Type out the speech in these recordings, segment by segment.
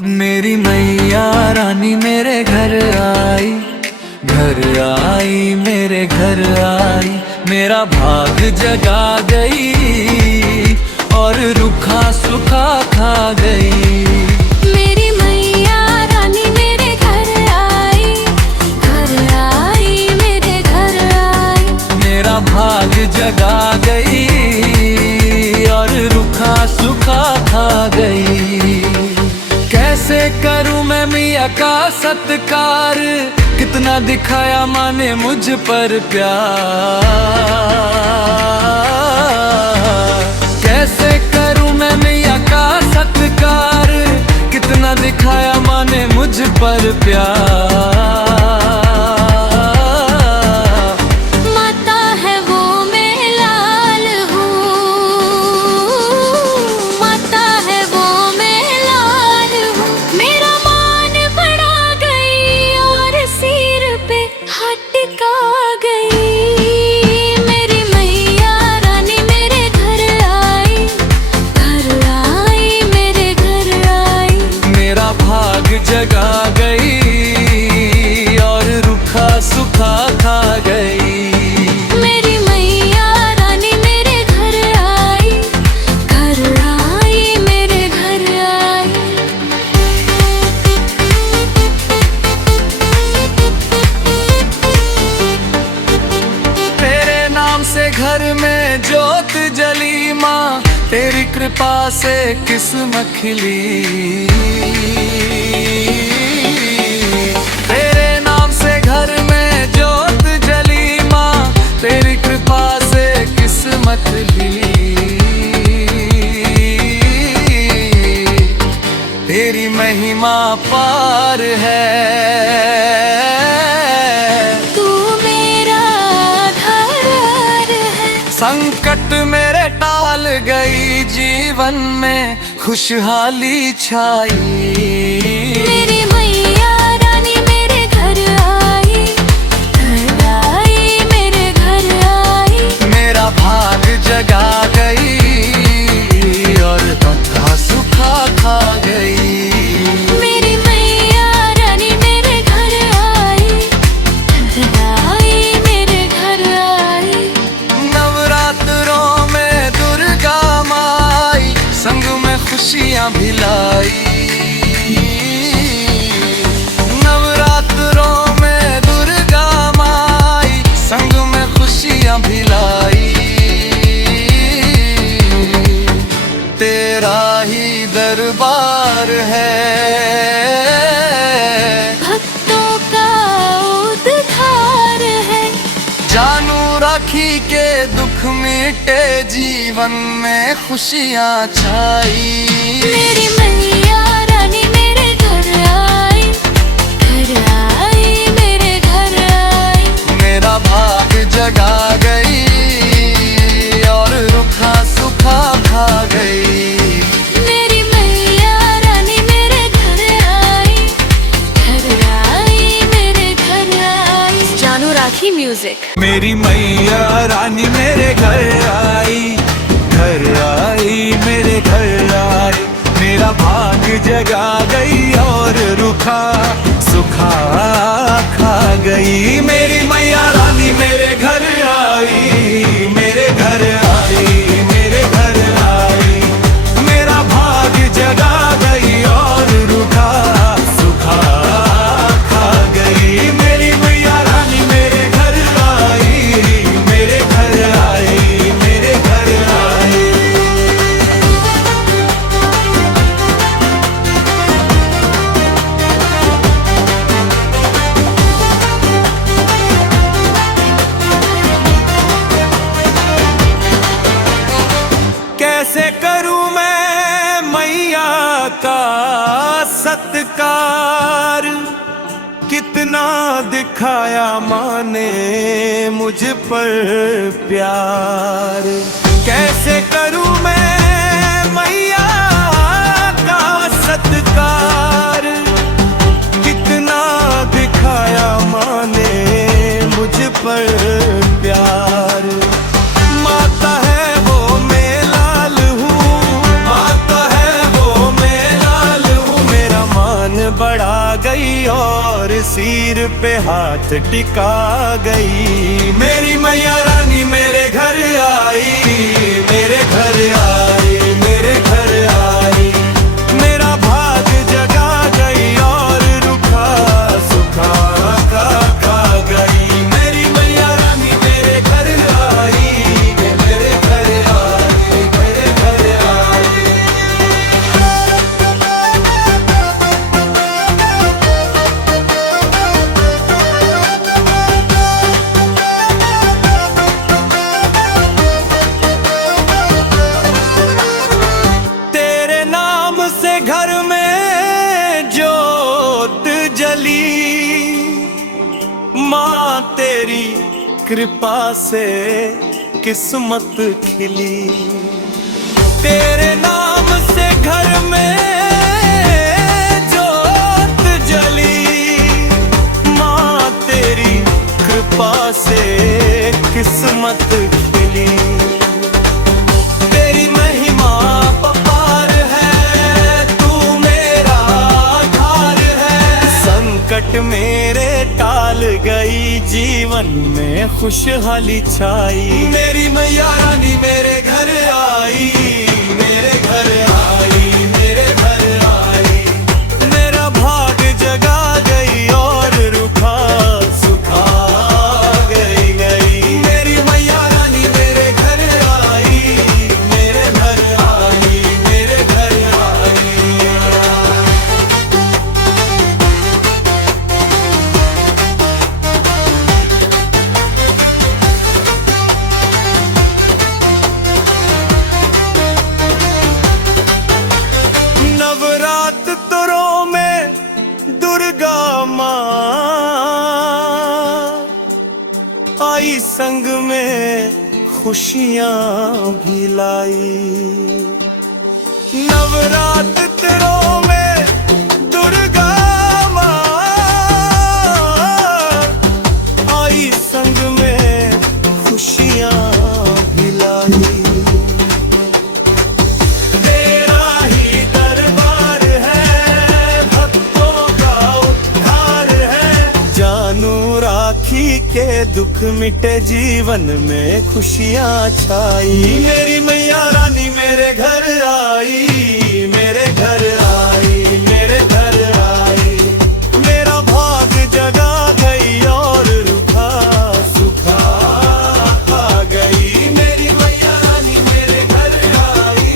मेरी मैया रानी मेरे घर आई, घर आई, मेरे घर आई। मेरा भाग जगा गई और रूखा सूखा खा गई। मेरी मैया रानी मेरे घर आई, घर आई, मेरे घर आई। मेरा भाग जगा गई और रूखा सूखा खा गई। कैसे करूं मैं मिया का सत्कार, कितना दिखाया माँ ने मुझ पर प्यार। कैसे करूं मैं मिया का सत्कार, कितना दिखाया माँ ने मुझ पर प्यार। माता है वो मैं लाल हूँ, माता है वो मैं लाल हूँ। मेरा मान बढ़ा गई और सिर पे हाथ टिका गई। मेरी मैया रानी मेरे घर आई, घर आई, मेरे घर आई। मेरा भाग जगा गई और रूखा सूखा खा गई। मेरी मैया रानी मेरे घर आई, घर आई, मेरे घर आई। तेरे नाम से घर में जोत जली माँ, तेरी कृपा से किस्मत खिली। तेरे नाम से घर में जोत जली माँ, तेरी कृपा से किस्मत खिली। तेरी महिमा पार है, तू मेरा आधार है। संकट मेरे टाल गई, जीवन में खुशहाली छाई। मेरी मैया रानी मेरे घर आई, घर आई, मेरे घर आई। मेरा भाग जगा गई और रूखा सूखा खा गई। मेरी मैया रानी मेरे घर आई, घर आई, मेरे घर आई। नवरात्रों में दुर्गा माई संग में खुशियां भी लाई। नवरात्रों में दुर्गा माई संग में खुशियां भी लाई। तेरा ही दरबार है, भक्तों का उद्धार है। जानू राखी के दुख मिटे, जीवन में खुशियाँ छाई। मेरी मैया रानी मेरे घर आई, घर आई, मेरे घर आई। मेरा भाग जगा गई और रूखा सूखा खा गई। मेरी मैया रानी मेरे घर आई, घर आई, मेरे घर आई। जानू राखी म्यूजिक। मेरी मैया रानी मेरे घर आई, घर आई, मेरे घर आई। मेरा भाग जगा गई और रूखा सूखा खा गई। मेरी मैया रानी मेरे घर आई, मेरे घर आई, मेरे घर आई। मेरा भाग जगा गई और रूखा सूखा खा गई। मेरी मैया रानी मेरे घर आई, मेरे घर आई, मेरे घर आई। कैसे करूं मैं मैया का सत्कार, कितना दिखाया माँ ने मुझ पर प्यार। कैसे करूं मैं मैया का सत्कार, कितना दिखाया माँ ने मुझ पर प्यार। माता है वो मैं लाल हूँ, माता है वो मैं लाल हूँ। मेरा और सिर पे हाथ टिका गई। मेरी मैया रानी मेरे घर आई, मेरे घर आई, मेरे घर आई। मेरा भाग जगा गई और रुखा सुखा खा गई। मेरी मैया रानी मेरे घर आई, मेरे घर आई, मेरे घर आई। तेरे नाम से घर में जोत जली, माँ तेरी कृपा से किस्मत खिली। तेरे नाम से घर में जोत जली, माँ तेरी कृपा से किस्मत खिली। तेरी महिमा अपार है, तू मेरा आधार है। संकट मेरे टाल गई, जीवन में खुशहाली छाई। मेरी मैया रानी मेरे घर आई, मेरे घर आई, मेरे घर आई। मेरा भाग जगा गई और रुखा सुखा गई। मेरी मैया रानी मेरे घर आई, मेरे घर आई, मेरे घर आई। नवरात्रों में दुर्गा माँ आई, संग में खुशियाँ भी लाई। नवरात्रों में दुर्गा माँ आई, संग में खुशियाँ भी लाई। तेरा ही दरबार है, भक्तों का उद्धार है। जानू राखी के दुख मिटे, जीवन में खुशियाँ छाई। मेरी मैया रानी मेरे घर आई, मेरे घर आई, मेरे घर आई। मेरा भाग जगा गई और रुखा सुखा खा गई। मेरी मैया रानी मेरे घर आई,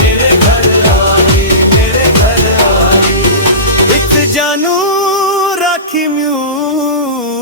मेरे घर आई, मेरे घर आई। इत जानू राखी म्यूजिक।